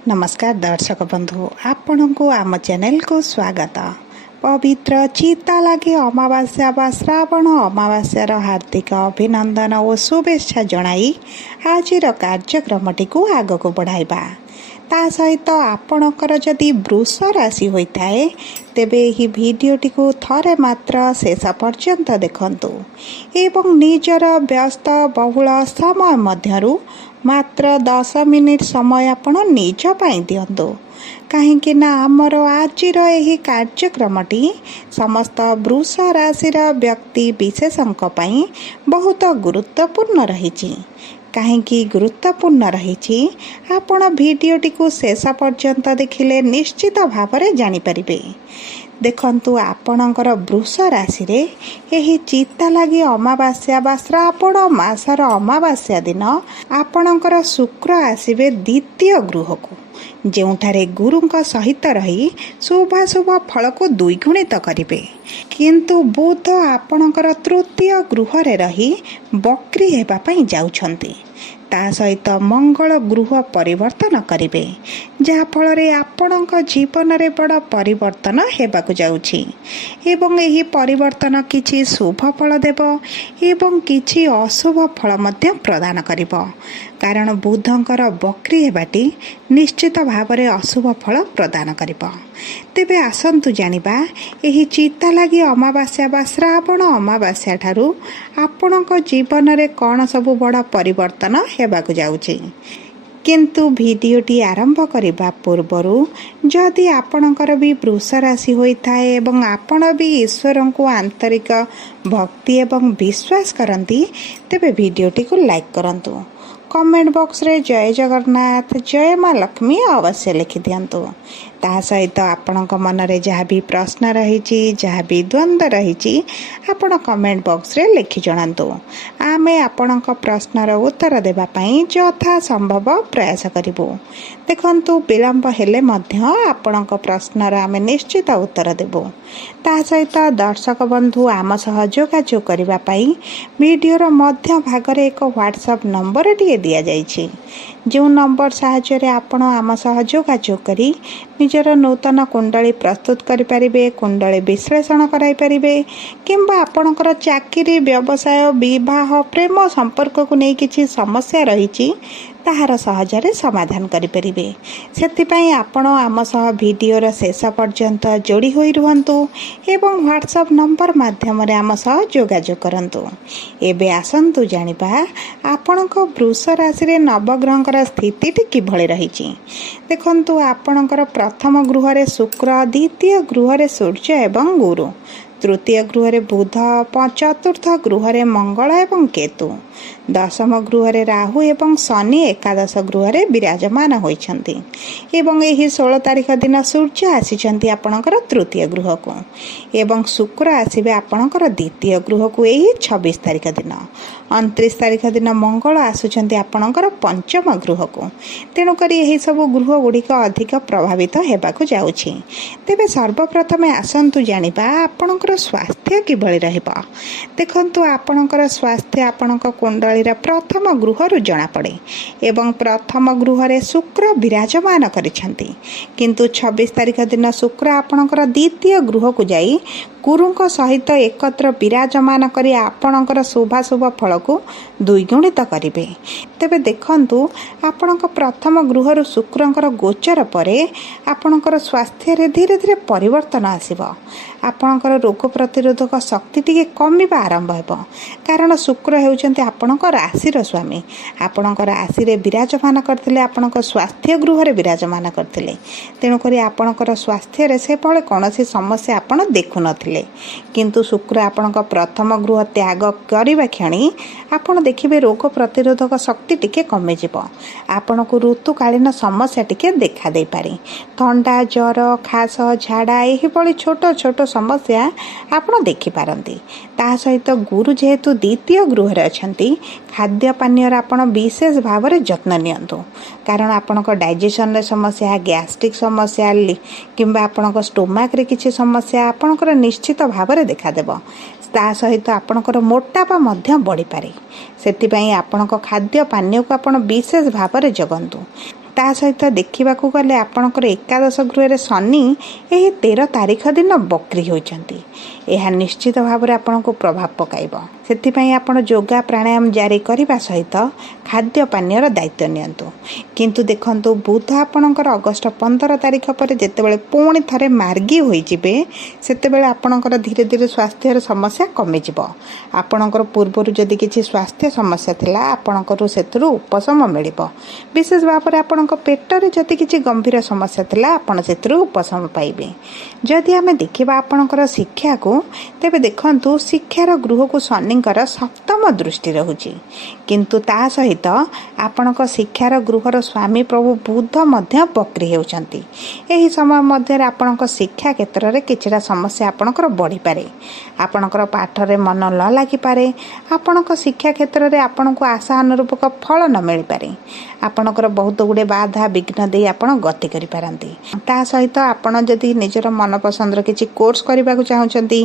नमस्कार दर्शक बंधु आपण को आम चैनल को स्वागत। पवित्र चिता लगे अमावास्या व श्रावण अमावास्यार हार्दिक अभिनंदन और शुभेच्छा जणाई आज कार्यक्रम टी आग को बढ़ाइबा। ता सहित आपणकर जदि वृष राशि होता है तेबे यही भिडियोटी को थरे मात्र शेष पर्यंत देखंतु एवं निजर व्यस्त बहुल समय मध्यरु मात्र 10 मिनिट समय आपण निज पाई दियंतु कहीं ना आमर आज कार्यक्रमटी समस्त वृष राशि व्यक्ति विशेषों पाई बहुत गुरुत्वपूर्ण रही। कहीं गुरुत्वपूर्ण रही आपण भिडियोटी को शेष पर्यंत देखिले निश्चित भाव में जानीपारे। देखंतु आपणकर वृष राशि रे एही चिता लगी अमावास्या व श्रावण मासर अमावास्या दिन आपणकर शुक्र आसिबे द्वितीय गृह को जोठारे गुरुंक सहित रही शुभाशुभ फल को द्विगुणित करिवे। किंतु बुध आपणकर तृतीय गृह रे रही वक्री हेबा पई जाउछंती। ता सहित मंगल गृह परिवर्तन करिवे जहा फल रे आपणक जीवन रे बड़ परिवर्तन हेबाकु जाउछि एवं एही परिवर्तन किछि शुभ फल देव एवं किछि अशुभ फल मध्य प्रदान करिवो। कारण बुधंकर वक्री हेबाटी निश्चित भाव में अशुभ फल प्रदान करिवो। तेबे आसंतु जानिबा एही चिता लगी अमावास्या व श्रावण अमावास्या ठारू आपणक जीवन रे कौन सबु बड़ परिवर्तन हेबाकु जाउछि। किंतु भिडियोटी आरंभ करने पूर्वरु जदि आपणकर भी वृष राशि होता है एवं आपण भी ईश्वर को आंतरिक भक्ति एवं विश्वास करती तेबे भिडियोटी को लाइक करंतु। कमेंट बॉक्स रे जय जगन्नाथ जय माँ लक्ष्मी अवश्य लिखि दियंतु। ता सहित आपणक मन रे जहाँ भी प्रश्न रही जहाँ भी द्वंद्व रही आपण कमेंट बॉक्स रे लिखि जणांतु। आमे आपणक प्रश्नर उत्तर देबा पई यथा संभव प्रयास करिबु। देखंतु विलंब हेले मध्य आपणक प्रश्नर आमे निश्चित उत्तर देबु। ता सहित दर्शक बंधु आम सह जोगाजोग करबा पई वीडियोर मध्य भाग रे एक व्हाट्सएप नंबर टिए दिया जाइछि जो नंबर साहाय्य आपण आम सह जोगाजोग करी निजर नूतन कुंडली प्रस्तुत करें, कुंडली विश्लेषण कराइपारे किंबा आपणकर चाकरी व्यवसाय विवाह प्रेम संपर्क को नहीं किसी समस्या रही ताहार सहजरे समाधान करें। से आपण आम सह भिडियोर शेष पर्यंत जोड़ी होई रुहंतु एवं व्हाट्सएप नंबर माध्यम आम सह जोगाजोग करंतु। एबे आसंतु जानिबा आपणक वृष राशि रे नवग्रहंकर स्थिति किभଳି रही। देखंतु आपणकर प्रथम गृह रे शुक्र, द्वितीय गृह रे सूर्य एवं गुरु, तृतीय गृह रे बुध, चतुर्थ गृह रे मंगल एवं केतु, दशम गृह रे राहु एवं शनि एकादश गृह रे विराजमान होइछंती एवं एही 16 तारिख दिन सूर्य आसीछंती आपणकर तृतीय गृह को एवं शुक्र आसीबे आपणकर द्वितीय गृह को एही 26 तारिख दिन। 29 तारिख दिन मंगल आसुछंती आपणकर पंचम गृह को। तेणु करी एही सब गृह गुड़िक अधिक प्रभावित हेबाकु जाउछि। तेबे सर्वप्रथम आसंतु जानिबा आपणकर स्वास्थ्य किभଳି रहबा। देखंतु आपणकर स्वास्थ्य आपणक कुंडली प्रथम गृह जना पड़े एवं प्रथम गृह रे शुक्र विराजमान करिछंती। किंतु 26 तारिख दिन शुक्र आपणकर द्वितीय गृह को जाई गुरुंक सहित एकत्र विराजमान करी आपणकर शुभाशुभ फल को द्विगुणित करिवे। तेबे देखंतु आपणक प्रथम गृह रु शुक्रंकर गोचर परे आपणकर स्वास्थ्य रे धीरे धीरे परिवर्तन आसीबो। आपणकर रोग प्रतिरोधक शक्ति टिके कमिबा आरंभ हेबो। कारण शुक्र हेउचंती आपणक राशि रो स्वामी। आपणक राशि रे विराजमान करथिले आपणक स्वास्थ्य गृह रे विराजमान करथिले। तेणु करी आपणकर स्वास्थ्य रे से पळे कोनोसी समस्या आपण देखु नथिले। किंतु शुक्र आपणक प्रथम गृह त्याग करिबा क्षणी आपण देखिबे रोग प्रतिरोधक शक्ति टिके कमि जिवो। आपणको ऋतुकालीन समस्या टिके देखा दे पारे। ठंडा ज्वर खास झाड़ा एही भली छोट छोट समस्या आपण देखि पारंती। ता सहित गुरु जेहेतु द्वितीय गृह रे अछंती खाद्य पानीय आपण विशेष भाव में जत्न नियंतु। कारण आपणक डाइजेशन रे समस्या गैस्ट्रिक समस्या किंबा आपणक स्टोमाक रे किछि समस्या आपणकर निश्चित भाव में देखा देबो। ता सहित आपणकर मोटापा बढ़ी पारे। से आपणक खाद्य पानीय को आपण विशेष भाव में जगंतु। ତା ସହିତ ଦେଖିବାକୁ ଗଲେ ଆପଣଙ୍କର ଏକାଦଶ ଗୃହରେ ଶନି ଏହି 13 ତାରିଖ ଦିନ ବକ୍ରି ହୋଇଛନ୍ତି। ଏହା ନିଶ୍ଚିତ ଭାବରେ ଆପଣଙ୍କୁ ପ୍ରଭାବ ପକାଇବ। ସେଥିପାଇଁ ଆପଣ ଯୋଗା ପ୍ରାଣାୟାମ ଜାରି କରିବା ସହିତ ଖାଦ୍ୟ ପାନୀୟର ଦାୟିତ୍ୱ ନିଅନ୍ତୁ। କିନ୍ତୁ ଦେଖନ୍ତୁ, ବୁଧ ଆପଣଙ୍କର ଅଗଷ୍ଟ 15 ତାରିଖ ପରେ ଯେତେବେଳେ ପୁଣି ଥରେ ମାର୍ଗୀ ହୋଇଯିବେ, ସେତେବେଳେ ଆପଣଙ୍କର ଧୀରେ ଧୀରେ ସ୍ୱାସ୍ଥ୍ୟର ସମସ୍ୟା କମିଯିବ। ଆପଣଙ୍କର ପୂର୍ବରୁ ଯଦି କିଛି ସ୍ୱାସ୍ଥ୍ୟ ସମସ୍ୟା ଥିଲା, ଆପଣଙ୍କର ସେଥିରୁ ଉପଶମ ମିଳିବ। ବିଶେଷ ଭାବରେ ଆପଣଙ୍କ ପେଟରେ ଯଦି କିଛି ଗମ୍ଭୀର ସମସ୍ୟା ଥିଲା, ଆପଣ ସେଥିରୁ ଉପଶମ ପାଇବେ। ଯଦି ଆମେ ଦେଖିବା ଆପଣଙ୍କର ଶିକ୍ଷାକୁ, ତେବେ ଦେଖନ୍ତୁ, ଶିକ୍ଷାର ଗୃହକୁ ଶନିଙ୍କର ସପ୍ତମ ଦୃଷ୍ଟି ରହୁଛି। କିନ୍ତୁ ତା ସହିତ ଆପଣଙ୍କ ଶିକ୍ଷାର ଗୃହର ସ୍ୱାମୀ ପ୍ରଭୁ ବୁଧ ମଧ୍ୟ ବକ୍ରି ହେଉଛନ୍ତି। ଏହି ସମୟ ମଧ୍ୟରେ ଆପଣଙ୍କ ଶିକ୍ଷା କ୍ଷେତ୍ରରେ କିଛିଟା ସମସ୍ୟା ଆପଣଙ୍କର ବଢ଼ିପାରେ। ଆପଣଙ୍କର ପାଠରେ ମନ ନ ଲାଗିପାରେ। ଆପଣଙ୍କ ଶିକ୍ଷା କ୍ଷେତ୍ରରେ ଆପଣଙ୍କୁ ଆଶା ଅନୁରୂପକ ଫଳ ନ ମିଳିପାରେ। ଆପଣଙ୍କର ବହୁତ ଗୁଡ଼ିଏ ବାଧା ବିଘ୍ନ ଦେଇ ଆପଣ ଗତି କରିପାରନ୍ତି। ତା ସହିତ ଆପଣ ଯଦି ନିଜର ମନପସନ୍ଦର କିଛି କୋର୍ସ କରିବାକୁ ଚାହୁଁଛନ୍ତି,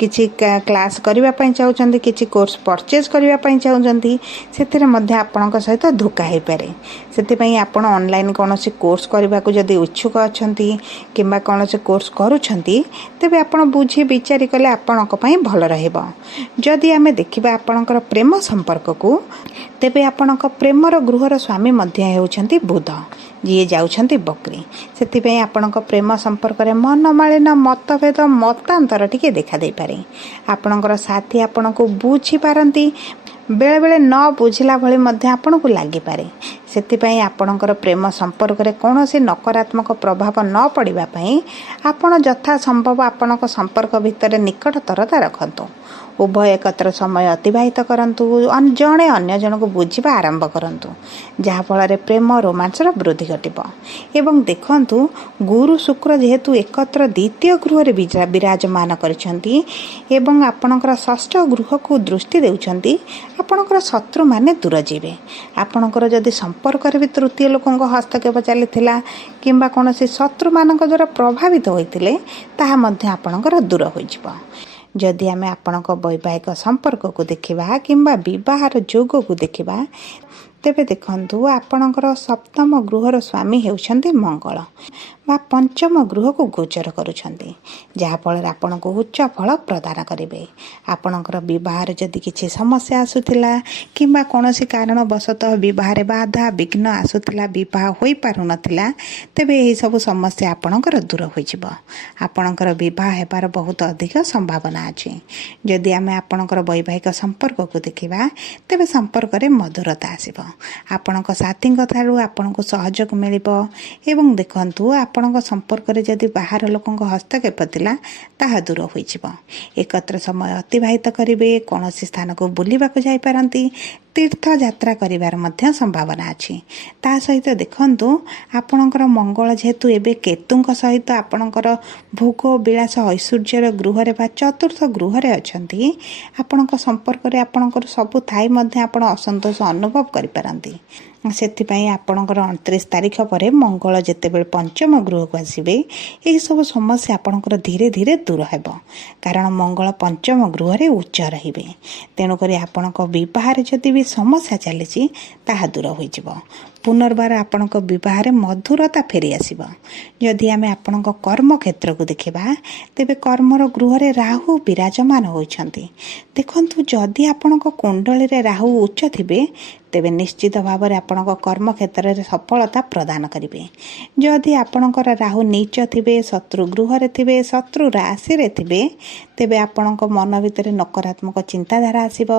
କିଛି କ୍ଲାସ୍ କରିବା ପାଇଁ ଚାହୁଁଛନ୍ତି, କିଛି କୋର୍ସ ପରଚେଜ୍ କରିବା ପାଇଁ ଚାହୁଁଛନ୍ତି, ସେଥିରେ ମଧ୍ୟ ଆପଣଙ୍କ ସହିତ ଧୋକା ହୋଇପାରେ। ସେଥିପାଇଁ ଆପଣ ଅନଲାଇନ୍ କୌଣସି କୋର୍ସ କରିବାକୁ ଯଦି ଇଚ୍ଛୁକ ଅଛନ୍ତି କିମ୍ବା କୌଣସି କୋର୍ସ କରୁଛନ୍ତି, ତେବେ ଆପଣ ବୁଝି ବିଚାରି କଲେ ଆପଣଙ୍କ ପାଇଁ ଭଲ ରହିବ। ଯଦି ଆମେ ଦେଖିବା ଆପଣଙ୍କର ପ୍ରେମ ସମ୍ପର୍କକୁ, ତେବେ ଆପଣଙ୍କ ପ୍ରେମର ଗୃହର ସ୍ୱାମୀ ମଧ୍ୟ ହେଉଛନ୍ତି ବୁଧ, ଯିଏ ଯାଉଛନ୍ତି ବକ୍ରି। ସେଥିପାଇଁ ଆପଣଙ୍କ ପ୍ରେମ ସମ୍ପର୍କରେ ମନମାଳିନ, ମତଭେଦ, ମତାନ୍ତର ଟିକେ ଦେଖାଦେଇପାରେ। ଆପଣଙ୍କର ସାଥୀ ଆପଣଙ୍କୁ ବୁଝିପାରନ୍ତି, ବେଳେବେଳେ ନ ବୁଝିଲା ଭଳି ମଧ୍ୟ ଆପଣଙ୍କୁ ଲାଗିପାରେ। ସେଥିପାଇଁ ଆପଣଙ୍କର ପ୍ରେମ ସମ୍ପର୍କରେ କୌଣସି ନକାରାତ୍ମକ ପ୍ରଭାବ ନ ପଡ଼ିବା ପାଇଁ ଆପଣ ଯଥାସମ୍ଭବ ଆପଣଙ୍କ ସମ୍ପର୍କ ଭିତରେ ନିକଟତରତା ରଖନ୍ତୁ। ଉଭୟ ଏକତ୍ର ସମୟ ଅତିବାହିତ କରନ୍ତୁ। ଜଣେ ଅନ୍ୟ ଜଣଙ୍କୁ ବୁଝିବା ଆରମ୍ଭ କରନ୍ତୁ, ଯାହାଫଳରେ ପ୍ରେମ ରୋମାଞ୍ଚର ବୃଦ୍ଧି ଘଟିବ। ଏବଂ ଦେଖନ୍ତୁ, ଗୁରୁ ଶୁକ୍ର ଯେହେତୁ ଏକତ୍ର ଦ୍ୱିତୀୟ ଗୃହରେ ବିରାଜମାନ କରିଛନ୍ତି ଏବଂ ଆପଣଙ୍କର ଷଷ୍ଠ ଗୃହକୁ ଦୃଷ୍ଟି ଦେଉଛନ୍ତି, ଆପଣଙ୍କର ଶତ୍ରୁମାନେ ଦୂର ଯିବେ। ଆପଣଙ୍କର ଯଦି ସମ୍ପର୍କରେ ବି ତୃତୀୟ ଲୋକଙ୍କ ହସ୍ତକ୍ଷେପ ଚାଲିଥିଲା କିମ୍ବା କୌଣସି ଶତ୍ରୁମାନଙ୍କ ଦ୍ୱାରା ପ୍ରଭାବିତ ହୋଇଥିଲେ, ତାହା ମଧ୍ୟ ଆପଣଙ୍କର ଦୂର ହୋଇଯିବ। ଯଦି ଆମେ ଆପଣଙ୍କ ବୈବାହିକ ସମ୍ପର୍କକୁ ଦେଖିବା କିମ୍ବା ବିବାହର ଯୋଗକୁ ଦେଖିବା, ତେବେ ଦେଖନ୍ତୁ, ଆପଣଙ୍କର ସପ୍ତମ ଗୃହର ସ୍ୱାମୀ ହେଉଛନ୍ତି ମଙ୍ଗଳ ବା ପଞ୍ଚମ ଗୃହକୁ ଗୋଚର କରୁଛନ୍ତି, ଯାହାଫଳରେ ଆପଣଙ୍କୁ ଉଚ୍ଚ ଫଳ ପ୍ରଦାନ କରିବେ। ଆପଣଙ୍କର ବିବାହରେ ଯଦି କିଛି ସମସ୍ୟା ଆସୁଥିଲା କିମ୍ବା କୌଣସି କାରଣବଶତଃ ବିବାହରେ ବାଧା ବିଘ୍ନ ଆସୁଥିଲା, ବିବାହ ହୋଇପାରୁନଥିଲା, ତେବେ ଏହିସବୁ ସମସ୍ୟା ଆପଣଙ୍କର ଦୂର ହୋଇଯିବ। ଆପଣଙ୍କର ବିବାହ ହେବାର ବହୁତ ଅଧିକ ସମ୍ଭାବନା ଅଛି। ଯଦି ଆମେ ଆପଣଙ୍କର ବୈବାହିକ ସମ୍ପର୍କକୁ ଦେଖିବା, ତେବେ ସମ୍ପର୍କରେ ମଧୁରତା ଆସିବ। ଆପଣଙ୍କ ସାଥୀଙ୍କ ଠାରୁ ଆପଣଙ୍କୁ ସହଯୋଗ ମିଳିବ। ଏବଂ ଦେଖନ୍ତୁ, ଆପଣଙ୍କ ସମ୍ପର୍କରେ ଯଦି ବାହାର ଲୋକଙ୍କ ହସ୍ତକ୍ଷେପ ଥିଲା, ତାହା ଦୂର ହୋଇଯିବ। ଏକତ୍ର ସମୟ ଅତିବାହିତ କରିବେ। କୌଣସି ସ୍ଥାନକୁ ବୁଲିବାକୁ ଯାଇପାରନ୍ତି। ତୀର୍ଥଯାତ୍ରା କରିବାର ମଧ୍ୟ ସମ୍ଭାବନା ଅଛି। ତା ସହିତ ଦେଖନ୍ତୁ, ଆପଣଙ୍କର ମଙ୍ଗଳ ଯେହେତୁ ଏବେ କେତୁଙ୍କ ସହିତ ଆପଣଙ୍କର ଭୋଗ ବିଳାସ ଐଶ୍ୱର୍ଯ୍ୟର ଗୃହରେ ବା ଚତୁର୍ଥ ଗୃହରେ ଅଛନ୍ତି, ଆପଣଙ୍କ ସମ୍ପର୍କରେ ଆପଣଙ୍କର ସବୁ ଥାଇ ମଧ୍ୟ ଆପଣ ଅସନ୍ତୋଷ ଅନୁଭବ କରିପାରନ୍ତି। ସେଥିପାଇଁ ଆପଣଙ୍କର 29 ତାରିଖ ପରେ ମଙ୍ଗଳ ଯେତେବେଳେ ପଞ୍ଚମ ଗୃହକୁ ଆସିବେ, ଏହିସବୁ ସମସ୍ୟା ଆପଣଙ୍କର ଧୀରେ ଧୀରେ ଦୂର ହେବ। କାରଣ ମଙ୍ଗଳ ପଞ୍ଚମ ଗୃହରେ ଉଚ୍ଚ ରହିବେ। ତେଣୁକରି ଆପଣଙ୍କ ବିବାହରେ ଯଦି ବି ସମସ୍ୟା ଚାଲିଛି, ତାହା ଦୂର ହୋଇଯିବ। ପୁନର୍ବାର ଆପଣଙ୍କ ବିବାହରେ ମଧୁରତା ଫେରିଆସିବ। ଯଦି ଆମେ ଆପଣଙ୍କ କର୍ମକ୍ଷେତ୍ରକୁ ଦେଖିବା, ତେବେ କର୍ମର ଗୃହରେ ରାହୁ ବିରାଜମାନ ହୋଇଛନ୍ତି। ଦେଖନ୍ତୁ, ଯଦି ଆପଣଙ୍କ କୁଣ୍ଡଳୀରେ ରାହୁ ଉଚ୍ଚ ଥିବେ, ତେବେ ନିଶ୍ଚିତ ଭାବରେ ଆପଣଙ୍କ କର୍ମକ୍ଷେତ୍ରରେ ସଫଳତା ପ୍ରଦାନ କରିବେ। ଯଦି ଆପଣଙ୍କର ରାହୁ ନୀଚ ଥିବେ, ଶତ୍ରୁ ଗୃହରେ ଥିବେ, ଶତ୍ରୁ ରାଶିରେ ଥିବେ, ତେବେ ଆପଣଙ୍କ ମନ ଭିତରେ ନକାରାତ୍ମକ ଚିନ୍ତାଧାରା ଆସିବ।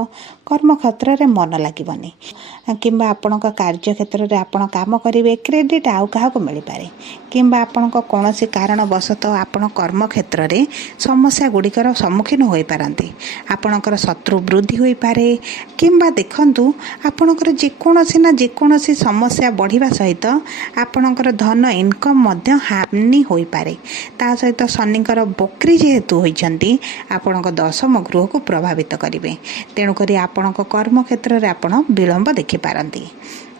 କର୍ମକ୍ଷେତ୍ରରେ ମନ ଲାଗିବନି କିମ୍ବା ଆପଣଙ୍କ କାର୍ଯ୍ୟକ୍ଷେତ୍ରରେ ଆପଣ କାମ କରିବେ, କ୍ରେଡ଼ିଟ୍ ଆଉ କାହାକୁ ମିଳିପାରେ କିମ୍ବା ଆପଣଙ୍କ କୌଣସି କାରଣବଶତଃ ଆପଣ କର୍ମକ୍ଷେତ୍ରରେ ସମସ୍ୟା ଗୁଡ଼ିକର ସମ୍ମୁଖୀନ ହୋଇପାରନ୍ତି। ଆପଣଙ୍କର ଶତ୍ରୁ ବୃଦ୍ଧି ହୋଇପାରେ କିମ୍ବା ଦେଖନ୍ତୁ, ଆପଣଙ୍କର ଯେକୌଣସି ସମସ୍ୟା ବଢ଼ିବା ସହିତ ଆପଣଙ୍କର ଧନ ଇନକମ୍ ମଧ୍ୟ ହାନି ହୋଇପାରେ। ତା ସହିତ ଶନିଙ୍କର ବକ୍ରି ଯେହେତୁ ହୋଇଛନ୍ତି, ଆପଣଙ୍କ ଦଶମ ଗୃହକୁ ପ୍ରଭାବିତ କରିବେ। ତେଣୁକରି ଆପଣଙ୍କ କର୍ମକ୍ଷେତ୍ରରେ ଆପଣ ବିଳମ୍ବ ଦେଖିପାରନ୍ତି।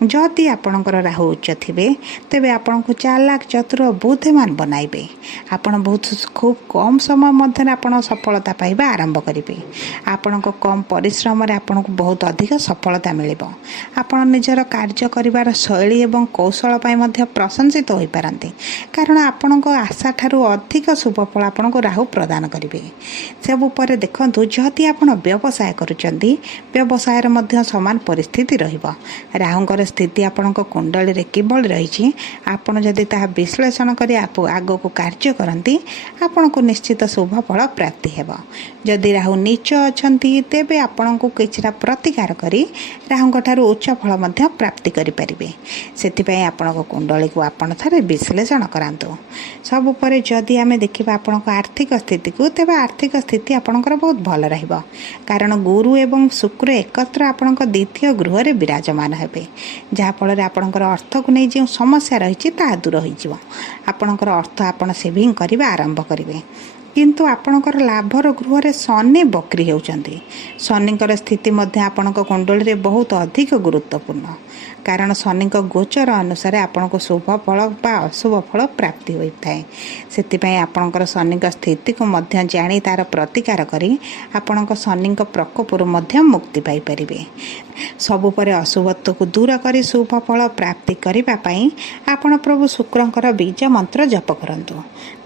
जदि आपणकर राहु उच्च थे तेबे आपण को चालाक चतुर बुद्धिमान बनाइबे। आपण बहुत खूब कम समय मध्य आपण सफलता पाइबा आरंभ करेंगे। आपण को कम परिश्रम आपण को बहुत अधिक सफलता मिलिबो। आपण निजर कार्य करिवार शैली एवं कौशल पाई मध्य प्रशंसित होई पारंती, कारण आपण को आशा ठारू अधिक शुभ फल आपण को राहु प्रदान करेंगे। सब ऊपर देखंतु जदि आपण व्यवसाय करूचंदी व्यवसाय मध्य समान परिस्थिति रहिबो। राहुंकर स्थिति आपण कुंडली रे किभଳି रही आपण जदि ताहा विश्लेषण करी आग को कार्य करती आपण को निश्चित शुभ फल प्राप्ति हेबो। जदि राहु नीच अछंती तेबे आपण को किछरा प्रतिकार करी राहुंक ठारू उच्च फल मध्य प्राप्ति करि परिबे। सेतिपय आपण को कुंडली को आपण थारे विश्लेषण करांतु। सब ऊपर जदि आमे देखिबा आपण को आर्थिक स्थिति को तेबे आर्थिक स्थिति आपणकर बहुत भल रहिबो, कारण गुरु एवं शुक्र एकत्र आपणक द्वितीय गृह रे विराजमान हेबे, जहा फल रे आपणकर अर्थ को नै जे समस्या रही ता दूर होई जिवो। आपणकर अर्थ आपण सेविंग करिबा आरंभ करिवे। किंतु आपणकर लाभर गृह रे शनि बक्री होउचंती। शनिकर स्थिति मध्य आपणक कुंडली रे बहुत अधिक गुरुत्वपूर्ण, कारण शनि गोचर अनुसार आपण को शुभ फल बा अशुभ फल प्राप्ति होइथाय। सेतिपय आपणकर शनि स्थिति को मध्य जानी तार प्रतिकार करी आपणक शनि प्रकोपर मध्य मुक्ति पाई परिबे। सबु परे अशुभत्व को दूर करी शुभ फल प्राप्ति करिबा पई आपण प्रभु शुक्रंकर बीज मंत्र जप करंतु।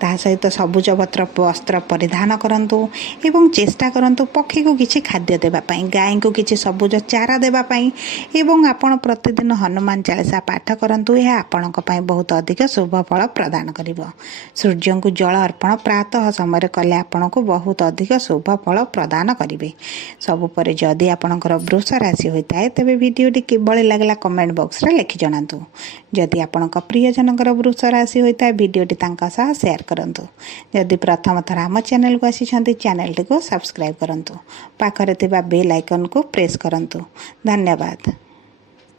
ता सहित सबुज वस्त्र परिधान करंतु एवं चेष्टा करंतु पक्षी को किछि खाद्य देबा पई, गाय को किछि सबुज चारा देबा पई एवं आपण प्रतिदिन हनुमान चालीसा पाठ करंतु। यह आपणक पई बहुत अधिक शुभ फल प्रदान करिवो। सूर्य को जल अर्पण प्रातः समय कले आपण को बहुत अधिक शुभ फल प्रदान करिवे। सबु परे जदि आपणकर वृष राशि होइताय तेबे वीडियोटी किभଳି लागला कमेंट बॉक्स रे लिखि जणांतु। जदि आपणक प्रियजनकर वृष राशि होइताय वीडियोटी तांका सह शेयर करंतु। जदि प्रथम थर आम चैनल को आसी चैनल को सब्सक्राइब करंतु। पाखरे थिबा बेल आइकन को प्रेस करंतु। धन्यवाद।